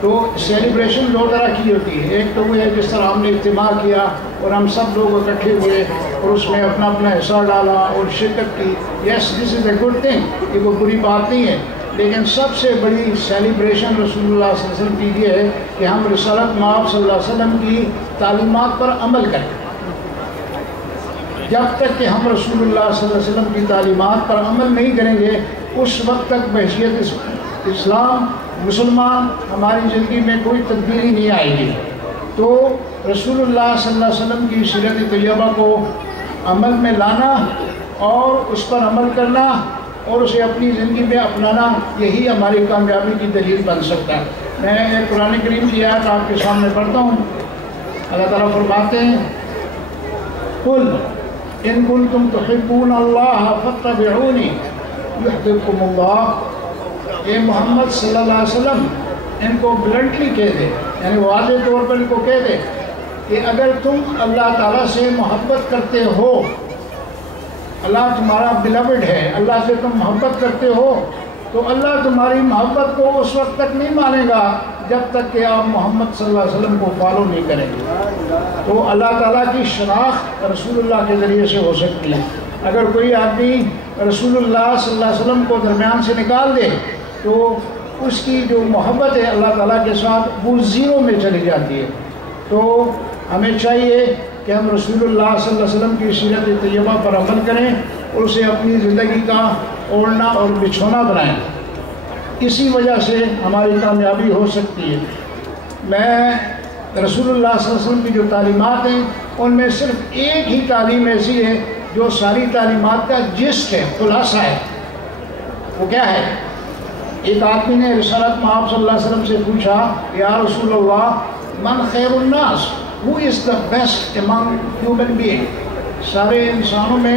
تو سیلیبریشن دو طرح کی ہوتی ہے۔ ایک تو وہ ہے جس طرح ہم نے اجتماع کیا اور ہم سب لوگ اکٹھے ہوئے اور اس میں اپنا اپنا حصہ ڈالا اور شرکت کی، یس دس از اے گڈ تھنگ، یہ کوئی بری بات نہیں ہے، لیکن سب سے بڑی سیلیبریشن رسول اللہ صلی اللہ علیہ وسلم کی یہ ہے کہ ہم رسالت مآب صلی اللہ علیہ وسلم کی تعلیمات پر عمل کریں۔ جب تک کہ ہم رسول اللہ صلی اللہ علیہ وسلم کی تعلیمات پر عمل نہیں کریں گے اس وقت تک بحیثیت اسلام مسلمان ہماری زندگی میں کوئی تبدیلی نہیں آئے گی۔ تو رسول اللہ صلی اللہ علیہ وسلم کی سیرت طیبہ کو عمل میں لانا اور اس پر عمل کرنا اور اسے اپنی زندگی میں اپنانا، یہی ہماری کامیابی کی دلیل بن سکتا ہے۔ میں ایک قرآن کریم کی آیت آپ کے سامنے پڑھتا ہوں۔ اللہ تعالیٰ فرماتے ہیں قل ان کنتم تحبون اللہ فاتبعونی یحببکم اللہ۔ اے محمد صلی اللہ علیہ وسلم ان کو بلنٹلی کہہ دے، یعنی واضح طور پر ان کو کہہ دے کہ اگر تم اللہ تعالیٰ سے محبت کرتے ہو، اللہ تمہارا بلوڈ ہے، اللہ سے تم محبت کرتے ہو، تو اللہ تمہاری محبت کو اس وقت تک نہیں مانے گا جب تک کہ آپ محمد صلی اللہ علیہ وسلم کو فالو نہیں کریں گے۔ تو اللہ تعالیٰ کی شناخت رسول اللہ کے ذریعے سے ہو سکتی ہے۔ اگر کوئی آدمی رسول اللہ صلی اللہ علیہ وسلم کو درمیان سے نکال دے تو اس کی جو محبت ہے اللہ تعالیٰ کے ساتھ وہ زیرو میں چلی جاتی ہے۔ تو ہمیں چاہیے کہ ہم رسول اللہ صلی اللہ علیہ وسلم کی سیرت طیبہ پر عمل کریں اور اسے اپنی زندگی کا اوڑھنا اور بچھونا بنائیں، اسی وجہ سے ہماری کامیابی ہو سکتی ہے۔ میں رسول اللہ صلی اللہ علیہ وسلم کی جو تعلیمات ہیں ان میں صرف ایک ہی تعلیم ایسی ہے جو ساری تعلیمات کا جسٹ ہے، خلاصہ ہے۔ وہ کیا ہے؟ ایک آدمی نے رسالت مآب صلی اللہ علیہ وسلم سے پوچھا یا رسول اللہ من خیر الناس، who is the best among human beings؟ سارے انسانوں میں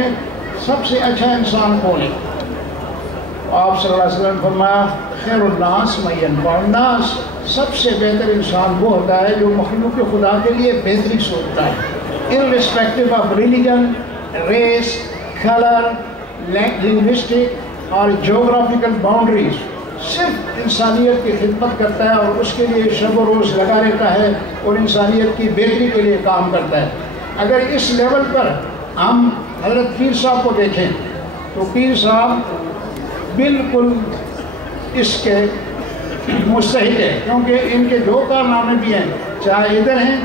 سب سے اچھا انسان کون ہے؟ آپ صلی اللہ علیہ وسلم نے فرمایا خیر الناس من ينفع الناس، سب سے بہتر انسان وہ ہوتا ہے جو مخلوق خدا کے لیے بہتری سوچتا ہے، irrespective of religion، race, colour, linguistic اور جغرافیکل باؤنڈریز، صرف انسانیت کی خدمت کرتا ہے اور اس کے لیے شب و روز لگا رہتا ہے اور انسانیت کی بہتری کے لیے کام کرتا ہے۔ اگر اس لیول پر ہم حضرت پیر صاحب کو دیکھیں تو پیر صاحب بالکل اس کے مستحق ہے، کیونکہ ان کے دو کارنامے بھی ہیں، چاہے ادھر ہیں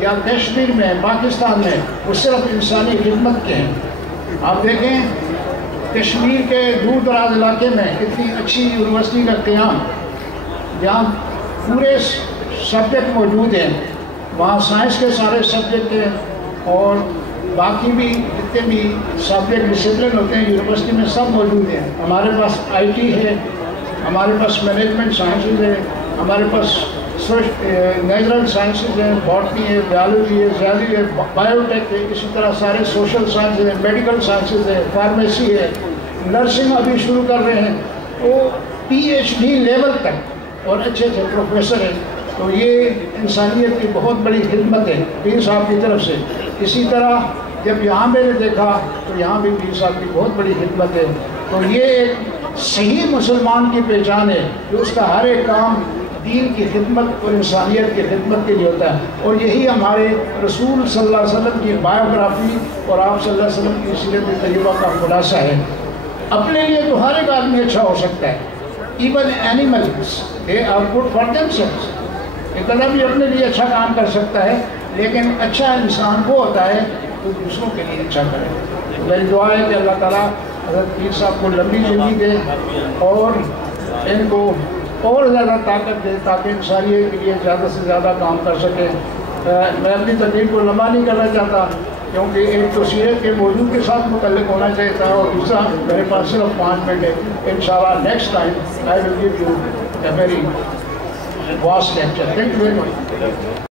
یا کشمیر میں پاکستان میں، وہ صرف انسانی خدمت کے ہیں۔ آپ دیکھیں کشمیر کے دور دراز علاقے میں کتنی اچھی یونیورسٹی کا قیام، جہاں پورے سبجیکٹ موجود ہیں، وہاں سائنس کے سارے سبجیکٹ ہیں اور باقی بھی جتنے بھی سبجیکٹ ڈسپلن ہوتے ہیں یونیورسٹی میں سب موجود ہیں. ہمارے پاس آئی ٹی ہے، ہمارے پاس مینجمنٹ سائنسز ہے، ہمارے پاس نیچرل سائنسز ہیں، باٹنی ہے، بیالوجی ہے، زیادی ہے، بایو ٹیک ہے، اسی طرح سارے سوشل سائنسز ہیں، میڈیکل سائنسز ہے، فارمیسی ہے، نرسنگ ابھی شروع کر رہے ہیں. تو پی ایچ ڈی لیول تک اور اچھے اچھے پروفیسر ہیں. تو یہ انسانیت کی بہت بڑی خدمت ہے پیر صاحب کی طرف سے. اسی طرح جب یہاں میں نے دیکھا تو یہاں بھی پیر صاحب کی بہت بڑی خدمت ہے. تو یہ ایک صحیح مسلمان کی پہچان ہے کہ اس کا ہر ایک کام دین کی خدمت اور انسانیت کی خدمت کے لیے ہوتا ہے. اور یہی ہمارے رسول صلی اللہ علیہ وسلم کی بایوگرافی اور آپ صلی اللہ علیہ وسلم کی سیرت طیبہ کا خلاصہ ہے. اپنے لیے تو ہر ایک آدمی اچھا ہو سکتا ہے. Even animals they are good for themselves. ایک بھی اپنے لیے اچھا کام کر سکتا ہے، لیکن اچھا انسان وہ ہوتا ہے جو دوسروں کے لیے اچھا کرے. میری دعا ہے کہ اللہ تعالیٰ حضرت پیر صاحب کو لمبی زندگی دے اور ان کو اور زیادہ طاقت دے تاکہ انسانیت کے لیے زیادہ سے زیادہ کام کر سکیں. میں اپنی تقریر کو لمبا نہیں کرنا چاہتا کیونکہ ایک تو سیرت کے موضوع کے ساتھ متعلق ہونا چاہیے تھا اور دوسرا میرے پاس صرف 5 منٹ ہے. انشاءاللہ next time I will give you a very vast lecture. Thank you very much.